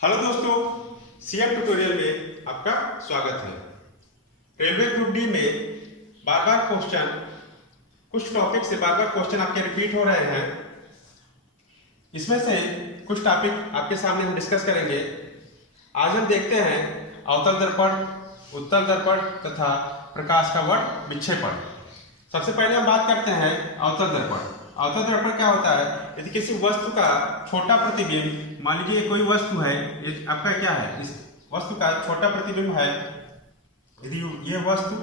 Hello दोस्तों, CM tutorial में आपका स्वागत है। रेलवे ग्रुप डी में बार बार क्वेश्चन, कुछ टॉपिक से बार बार क्वेश्चन आपके रिपीट हो रहे हैं। इसमें से कुछ टॉपिक आपके सामने हम डिस्कस करेंगे। आज हम देखते हैं अवतल दर्पण, उत्तल दर्पण तथा प्रकाश का वर्ण विक्षेपण। सबसे पहले हम बात करते हैं अवतल दर्पण। अवतल दर्पण क्या होता है? यदि किसी वस्तु का छोटा प्रतिबिंब, मान लीजिए कोई वस्तु है, ये आपका क्या है, इस वस्तु का छोटा प्रतिबिंब है। यदि ये वस्तु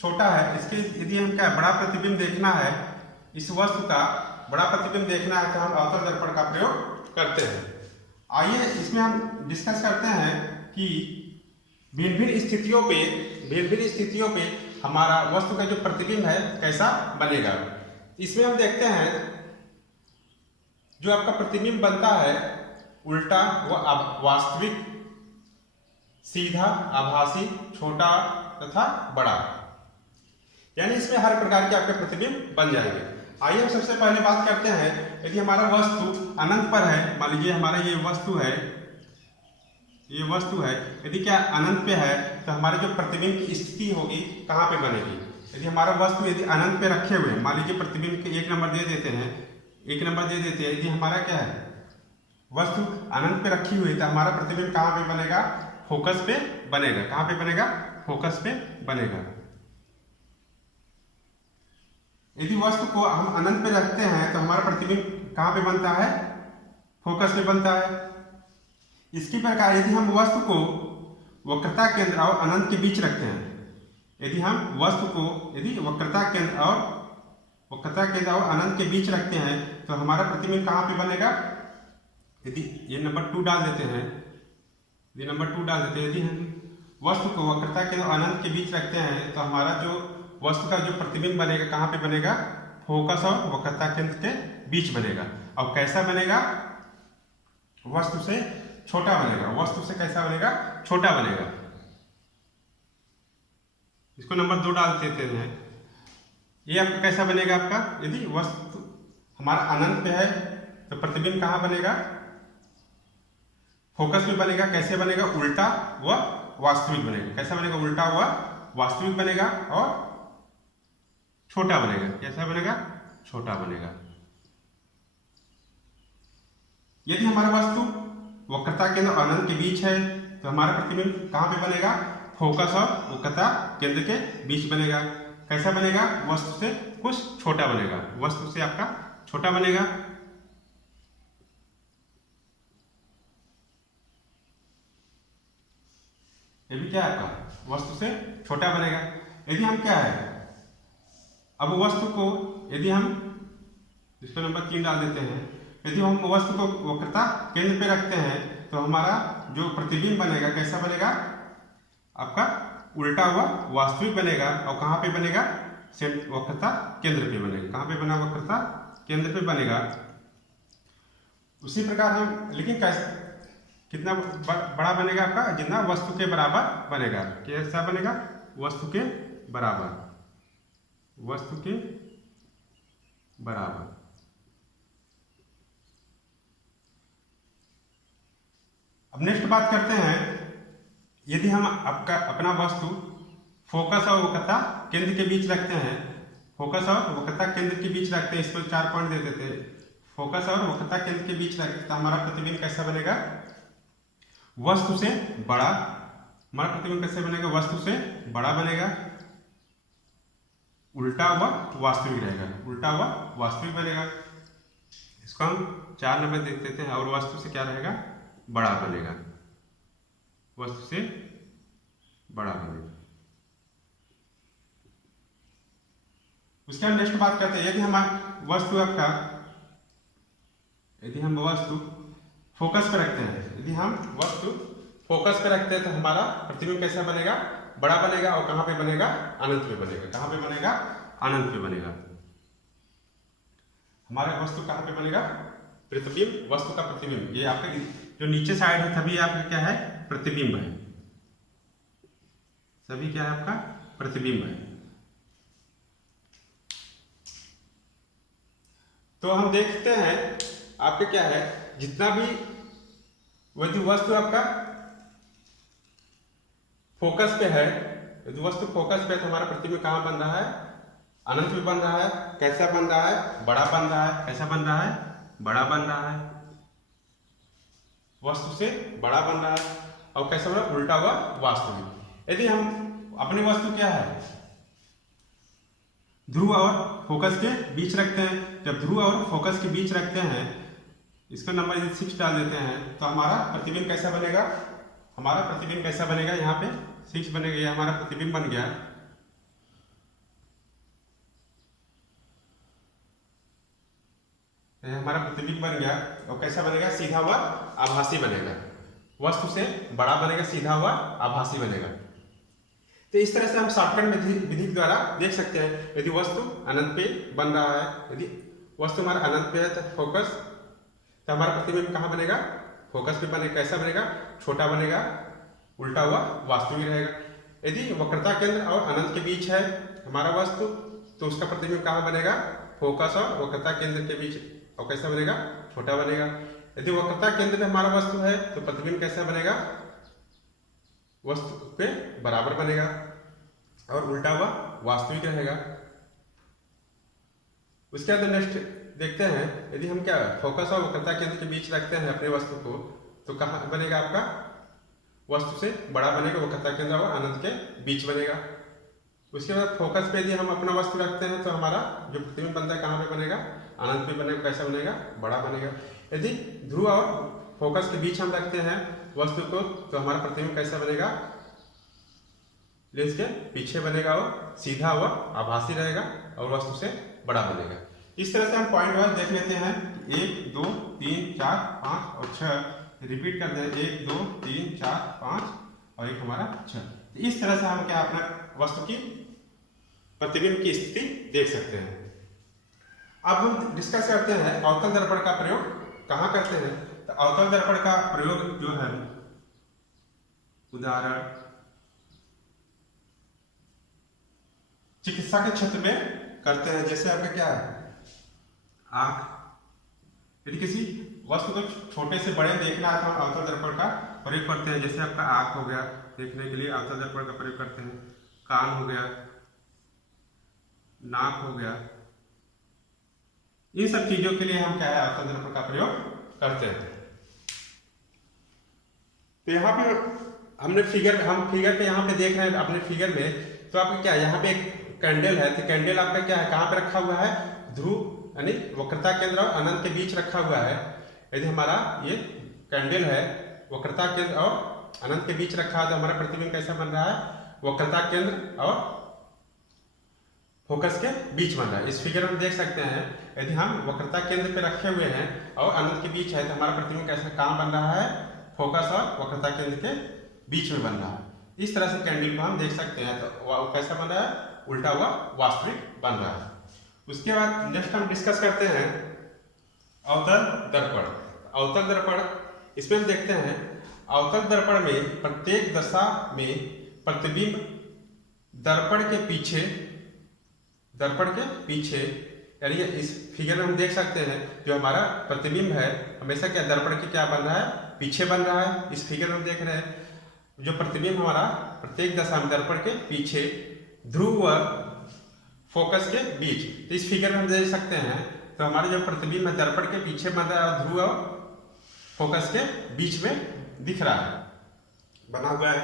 छोटा है, इसके यदि हम क्या बड़ा प्रतिबिंब देखना है, इस वस्तु का बड़ा प्रतिबिंब देखना है, तो हम अवतल दर्पण का प्रयोग करते हैं। आइए इसमें हम डिस्कस करते हैं कि भिन्न भिन्न स्थितियों पे हमारा वस्तु का जो प्रतिबिंब है कैसा बनेगा। इसमें हम देखते हैं जो आपका प्रतिबिंब बनता है उल्टा व वास्तविक, सीधा, आभासी, छोटा तथा बड़ा, यानी इसमें हर प्रकार के आपके प्रतिबिंब बन जाएंगे। आइए हम सबसे पहले बात करते हैं, यदि हमारा वस्तु अनंत पर है, मान लीजिए हमारा ये वस्तु है, यदि क्या अनंत पे है, तो हमारे जो प्रतिबिंब की स्थिति होगी कहाँ पे बनेगी। यदि हमारा वस्तु यदि अनंत पे रखे हुए, मान लीजिए प्रतिबिंब के 1 नंबर दे देते हैं, यदि हमारा क्या है वस्तु अनंत पे रखी हुई, तो हमारा प्रतिबिंब कहाँ पे बनेगा? फोकस पे बनेगा। कहाँ पे बनेगा? फोकस पे बनेगा। यदि वस्तु को हम अनंत पे रखते हैं तो हमारा प्रतिबिंब कहाँ पे बनता है? फोकस पे बनता है। इसकी प्रकार यदि हम वस्तु को वक्रता केंद्र और अनंत के बीच रखते हैं, यदि वक्रता केंद्र और अनंत के बीच रखते हैं, तो हमारा प्रतिबिंब कहाँ पे बनेगा? यदि ये नंबर 2 डाल देते हैं, यदि हम वस्तु को वक्रता केंद्र और अनंत के बीच रखते हैं, तो हमारा जो वस्तु का जो प्रतिबिंब बनेगा कहाँ पे बनेगा? फोकस और वक्रता केंद्र के बीच बनेगा। और कैसा बनेगा? वस्तु से छोटा बनेगा। वस्तु से कैसा बनेगा? छोटा बनेगा। इसको नंबर 2 डाल देते हैं। ये आपका कैसा बनेगा? आपका यदि वस्तु हमारा अनंत पे है तो प्रतिबिंब कहाँ बनेगा? फोकस में बनेगा। कैसे बनेगा? उल्टा व वास्तविक बनेगा। कैसा बनेगा? उल्टा व वास्तविक बनेगा और छोटा बनेगा। कैसा बनेगा? छोटा बनेगा। यदि हमारा वस्तु वक्रता केंद्र और अनंत के बीच है, तो हमारा प्रतिबिंब कहाँ पे बनेगा? फोकस और वक्रता केंद्र के बीच बनेगा। कैसा बनेगा? वस्तु से कुछ छोटा बनेगा। वस्तु से आपका छोटा बनेगा। ये भी क्या है आपका? वस्तु से छोटा बनेगा। यदि हम क्या है, अब वस्तु को यदि हम इसको नंबर 3 डाल देते हैं, यदि हम वस्तु को वक्रता केंद्र पे रखते हैं, तो हमारा जो प्रतिबिंब बनेगा कैसा बनेगा? आपका उल्टा हुआ वास्तविक बनेगा। और कहाँ पे बनेगा? वक्रता केंद्र पे बनेगा। कहाँ पे बना? वक्रता केंद्र पे बनेगा। उसी प्रकार हम, लेकिन कैसे, कितना बड़ा बनेगा आपका? जितना वस्तु के बराबर बनेगा। कैसा बनेगा? वस्तु के बराबर। अब नेक्स्ट बात करते हैं, यदि हम अपना वस्तु फोकस और वक्रता केंद्र के बीच रखते हैं, इस पर 4 पॉइंट दे देते हैं। फोकस और वक्रता केंद्र के बीच रखते हैं, तो हमारा प्रतिबिंब कैसा बनेगा? वस्तु से बड़ा। हमारा प्रतिबिंब कैसे बनेगा? वस्तु से बड़ा बनेगा। उल्टा व वास्तविक रहेगा। उल्टा व वास्तविक बनेगा। इसको हम 4 नंबर देख देते हैं। और वस्तु से क्या रहेगा? बड़ा बनेगा। वस्तु से बड़ा बनेगा। उसके बाद नेक्स्ट बात करते हैं, यदि हम वस्तु फोकस पे रखते हैं, तो हमारा प्रतिबिंब कैसा बनेगा? बड़ा बनेगा। और कहाँ पे बनेगा? अनंत पे बनेगा। कहाँ पे बनेगा? अनंत पे बनेगा। हमारा वस्तु कहाँ पे बनेगा? प्रतिबिंब, वस्तु का प्रतिबिंब, ये आपका जो नीचे साइड है सभी आपका क्या है? प्रतिबिंब है। सभी क्या है? आपका प्रतिबिंब है। तो हम देखते हैं आपके क्या है, जितना भी यदि वस्तु आपका फोकस पे है, यदि वस्तु फोकस पे है तो हमारा प्रतिबिंब कहाँ बन रहा है? अनंत में बन रहा है। कैसा बन रहा है? बड़ा बन रहा है। कैसा बन रहा है? बड़ा बन रहा है। वस्तु से बड़ा बन रहा है। और कैसा बन रहा है? उल्टा हुआ वास्तविक। यदि हम अपनी वस्तु क्या है, ध्रुव और फोकस के बीच रखते हैं, जब ध्रुव और फोकस के बीच रखते हैं, इसका नंबर यदि 6 डाल देते हैं तो हमारा प्रतिबिंब कैसा बनेगा? हमारा प्रतिबिंब कैसा बनेगा? यहाँ पे 6 बनेगा। ये हमारा प्रतिबिंब बन गया। हमारा प्रतिबिंब बन गया। और कैसा बनेगा? सीधा हुआ आभासी बनेगा। वस्तु से बड़ा बनेगा, सीधा हुआ आभासी बनेगा। तो इस तरह से हम शॉर्टकट विधि के द्वारा देख सकते हैं। यदि वस्तु अनंत पे बन रहा है, यदि वस्तु हमारा अनंत पे है तो फोकस, तो हमारा प्रतिबिंब कहाँ बनेगा? फोकस पे बनेगा। कैसा बनेगा? छोटा बनेगा, उल्टा हुआ वास्तविक रहेगा। यदि वक्रता केंद्र और अनंत के बीच है हमारा वस्तु, तो उसका प्रतिबिंब कहाँ बनेगा? फोकस और वक्रता केंद्र के बीच। और कैसा बनेगा? छोटा बनेगा। यदि वक्रता केंद्र में हमारा वस्तु है तो प्रतिबिंब कैसा बनेगा? वस्तु पे बराबर बनेगा और उल्टा हुआ वास्तविक रहेगा। उसके बाद नेक्स्ट देखते हैं, यदि हम क्या फोकस और वक्रता केंद्र के बीच रखते हैं अपने वस्तु को, तो कहाँ बनेगा? आपका वस्तु से बड़ा बनेगा, वक्रता केंद्र और अनंत के बीच बनेगा। उसके बाद फोकस पे यदि हम अपना वस्तु रखते हैं तो हमारा जो प्रतिबिंब बनता है कहाँ पे बनेगा? अनंत पे बनेगा। कैसा बनेगा? बड़ा बनेगा। यदि ध्रुव और फोकस के बीच हम रखते हैं वस्तु को, तो हमारा प्रतिबिंब कैसा बनेगा? लेंस के पीछे बनेगा और सीधा हुआ आभासी रहेगा और वस्तु से बड़ा बनेगा। इस तरह से हम पॉइंट वाइज देख लेते हैं। 1 2 3 4 5 और 6 रिपीट कर दें। 1 2 3 4 5 और एक हमारा 6। इस तरह से हम क्या अपना वस्तु की प्रतिबिंब की स्थिति देख सकते हैं। अब हम डिस्कस करते हैं अवतल दर्पण का प्रयोग कहाँ करते हैं। तो अवतल दर्पण का प्रयोग जो है, उदाहरण चिकित्सा के क्षेत्र में करते हैं। जैसे आपका क्या है? आंख। यदि किसी वस्तु को छोटे से बड़े देखना है तो हम अवतल दर्पण का प्रयोग करते हैं। जैसे आपका आंख हो गया, देखने के लिए अवतल दर्पण का प्रयोग करते हैं। कान हो गया, नाक हो गया, इन सब चीजों के लिए हम क्या है? अवतल दर्पण का प्रयोग करते हैं। तो यहाँ पे हम फिगर पे यहाँ पे देख रहे हैं अपने फिगर में। तो आपका क्या है? यहाँ पे एक कैंडल है। तो कैंडल आपका क्या है? कहाँ पे रखा हुआ है? ध्रुव यानी वक्रता केंद्र और अनंत के बीच रखा हुआ है। यदि हमारा ये कैंडल है, वक्रता केंद्र और अनंत के बीच रखा है, तो हमारा प्रतिबिंब कैसा बन रहा है? वक्रता केंद्र और फोकस के बीच बन रहा है। इस फिगर में देख सकते हैं, यदि हम वक्रता केंद्र पे रखे हुए हैं और अनंत के बीच है, तो हमारा प्रतिबिंब कैसा कहाँ बन रहा है? फोकस और वक्रता केंद्र के बीच में बन रहा है। इस तरह से कैंडल को हम देख सकते हैं। तो कैसा बन रहा है? उल्टा हुआ वास्तविक बन रहा है। उसके बाद नेक्स्ट हम डिस्कस करते हैं अवतल दर्पण। अवतल दर्पण, इसमें हम देखते हैं अवतल दर्पण में प्रत्येक दशा में प्रतिबिंब दर्पण के पीछे यानी इस फिगर में हम देख सकते हैं जो हमारा प्रतिबिंब है हमेशा क्या दर्पण के क्या बन रहा है? पीछे बन रहा है। इस फिगर में हम देख रहे हैं जो प्रतिबिंब हमारा प्रत्येक दशा में दर्पण के पीछे, ध्रुव व फोकस के बीच। तो इस फिगर में हम देख सकते हैं, तो हमारा जो प्रतिबिंब है दर्पण के पीछे बन रहा है और ध्रुव और फोकस के बीच में दिख रहा है, बना हुआ है।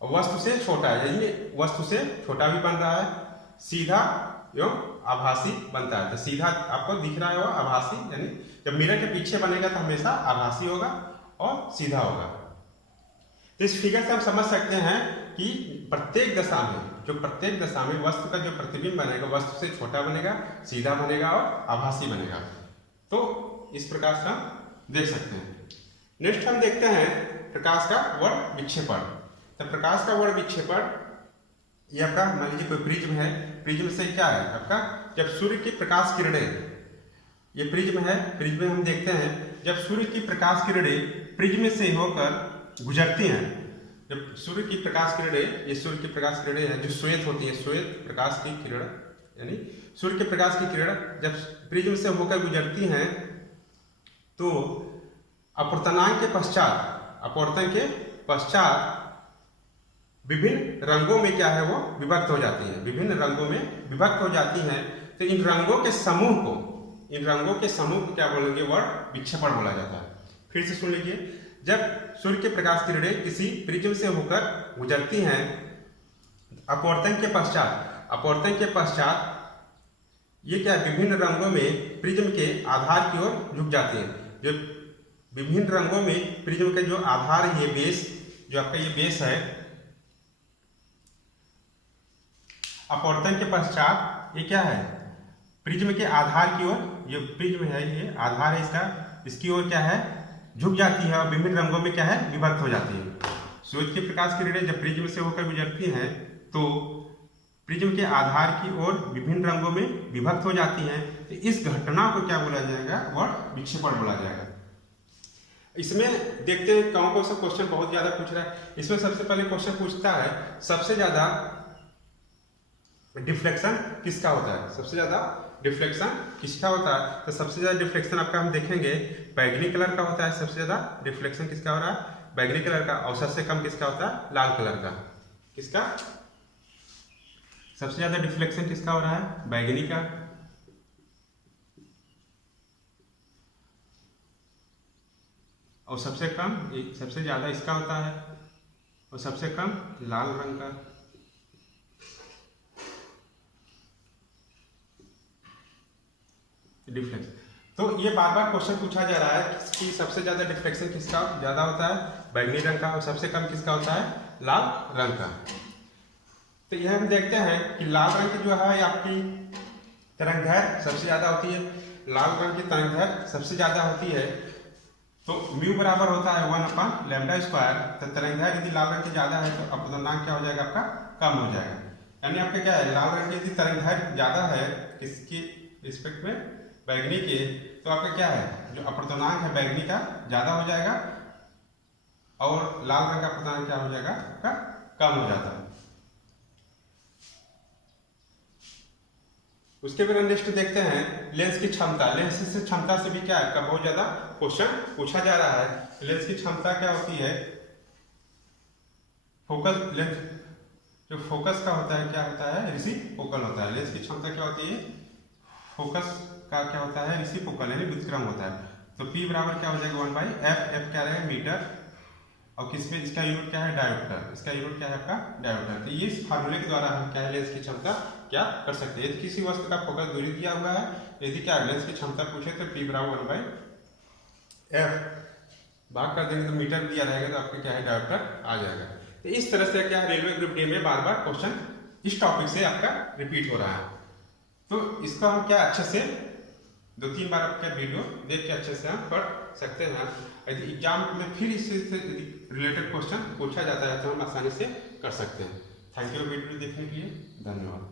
वस्तु से छोटा है, यानी वस्तु से छोटा भी बन रहा है, सीधा एवं आभासी बनता है। तो सीधा आपको दिख रहा है वो आभासी, यानी जब मिरर के पीछे बनेगा तो हमेशा आभासी होगा और सीधा होगा। तो इस फिगर से हम समझ सकते हैं कि प्रत्येक दशा में वस्तु का जो प्रतिबिंब बनेगा वस्तु से छोटा बनेगा, सीधा बनेगा और आभासी बनेगा। तो इस प्रकार से हम देख सकते हैं। नेक्स्ट हम देखते हैं प्रकाश का वर्ण विक्षेपण। तो प्रकाश का वर्ण विक्षेपण ये आपका मान लीजिए कोई प्रिज्म है। प्रिज्म से क्या है आपका? जब सूर्य की प्रकाश किरणें, ये प्रिज्म है, प्रिज्म में हम देखते हैं जब सूर्य की प्रकाश किरणें प्रिज्म से होकर गुजरती हैं, जब सूर्य की प्रकाश किरणें, ये सूर्य की प्रकाश किरणें हैं जो श्वेत होती है, श्वेत प्रकाश की किरण यानी सूर्य के प्रकाश की किरण जब प्रिज्म से होकर गुजरती हैं तो अपवर्तनांक के पश्चात, अपवर्तन के पश्चात विभिन्न रंगों में क्या है वो विभक्त हो जाती है, विभिन्न रंगों में विभक्त हो जाती हैं। तो इन रंगों के समूह को, इन रंगों के समूह को क्या बोलेंगे, वर्ड विक्षेपण बोला जाता है। फिर से सुन लीजिए, जब सूर्य के प्रकाश किरणें किसी प्रिज्म से होकर गुजरती हैं, अपवर्तन के पश्चात, अपवर्तन के पश्चात ये क्या विभिन्न रंगों में प्रिज्म के आधार की ओर झुक जाती हैं। जो विभिन्न रंगों में प्रिज्म के जो आधार है, ये बेस, जो आपका ये बेस है, अपवर्तन के पश्चात ये क्या है, प्रिज्म के आधार की ओर, ये प्रिज्म है, ये आधार है इसका, इसकी ओर क्या है झुक जाती है और विभिन्न रंगों में क्या है विभक्त हो जाती है। सूर्य के प्रकाश किरणें जब प्रिज्म से होकर गुजरती हैं तो प्रिज्म के आधार की ओर विभिन्न रंगों में विभक्त हो जाती हैं। तो इस घटना को क्या बोला जाएगा, वर्ड विक्षेपण बोला जाएगा। इसमें देखते हैं कौन सा क्वेश्चन बहुत ज्यादा पूछ रहा है। इसमें सबसे पहले क्वेश्चन पूछता है सबसे ज्यादा डिफ्लेक्शन किसका होता है, सबसे ज्यादा डिफ्लेक्शन किसका होता है। तो सबसे ज्यादा डिफ्लेक्शन आपका हम देखेंगे बैगनी कलर का होता है। सबसे ज्यादा डिफ्लेक्शन किसका हो रहा है, बैगनी कलर का। और सबसे कम किसका होता है, लाल कलर का। किसका सबसे ज्यादा डिफ्लेक्शन किसका हो रहा है, बैगनी का। और सबसे कम, सबसे ज्यादा इसका होता है और सबसे कम लाल रंग का। डिफ्लेक्शन, तो ये बार बार क्वेश्चन पूछा जा रहा है कि सबसे ज्यादा डिफ्लेक्शन किसका ज्यादा होता है, बैगनी रंग का। और सबसे कम किसका होता है, लाल रंग का। तो यह हम देखते हैं कि लाल रंग की जो है आपकी तरंगदैर्घ्य सबसे ज्यादा होती है। लाल रंग की तरंगदैर्घ्य सबसे ज्यादा होती है। तो म्यू बराबर होता है 1/λ²। तो तरंगदैर्घ्य यदि लाल रंग की ज्यादा है तो अपवर्तनांक क्या हो जाएगा, आपका कम हो जाएगा। यानी आपका क्या है, लाल रंग की यदि तरंगदैर्घ्य ज्यादा है किसकी रिस्पेक्ट में, बैगनी के, तो आपका क्या है जो अपवर्तनांक है बैगनी का ज्यादा हो जाएगा और लाल रंग का अपवर्तनांक क्या हो जाएगा, आपका कम हो जाता है। उसके बाद नेक्स्ट देखते हैं लेंस की क्षमता। लेंस से क्षमता से भी क्या है, बहुत ज्यादा क्वेश्चन पूछा जा रहा है। लेंस की क्षमता क्या होती है, फोकस लेंस जो फोकस का होता है क्या होता है, रेसिप्रोकल होता है। लेंस की क्षमता क्या होती है, फोकस का क्या होता है, रेसिप्रोकल यानी व्युत्क्रम होता है। तो P बराबर क्या हो जाएगा 1/f। f क्या रहेगा, मीटर। और किसमें इसका यूनिट क्या है, डायोप्टर। इसका यूनिट क्या है आपका, डायोप्टर। तो ये इस फार्मूले के द्वारा हम क्या है लेंस की क्षमता क्या कर सकते हैं। यदि किसी वस्तु का फोकस दूरी दिया हुआ है, यदि क्या लेंस की क्षमता पूछे तो P बराबर 1/f भाग कर देंगे तो मीटर दिया रहेगा तो आपका क्या है डायोप्टर आ जाएगा। तो इस तरह से क्या रेलवे ग्रुप डी में बार बार क्वेश्चन इस टॉपिक से आपका रिपीट हो रहा है। तो इसका हम क्या अच्छे से 2-3 बार आपका वीडियो देख के अच्छे से हम पढ़ सकते हैं। यदि एग्जाम में फिर इससे रिलेटेड क्वेश्चन पूछा जाता है तो हम आसानी से कर सकते हैं। थैंक यू वीडियो देखने के लिए, धन्यवाद।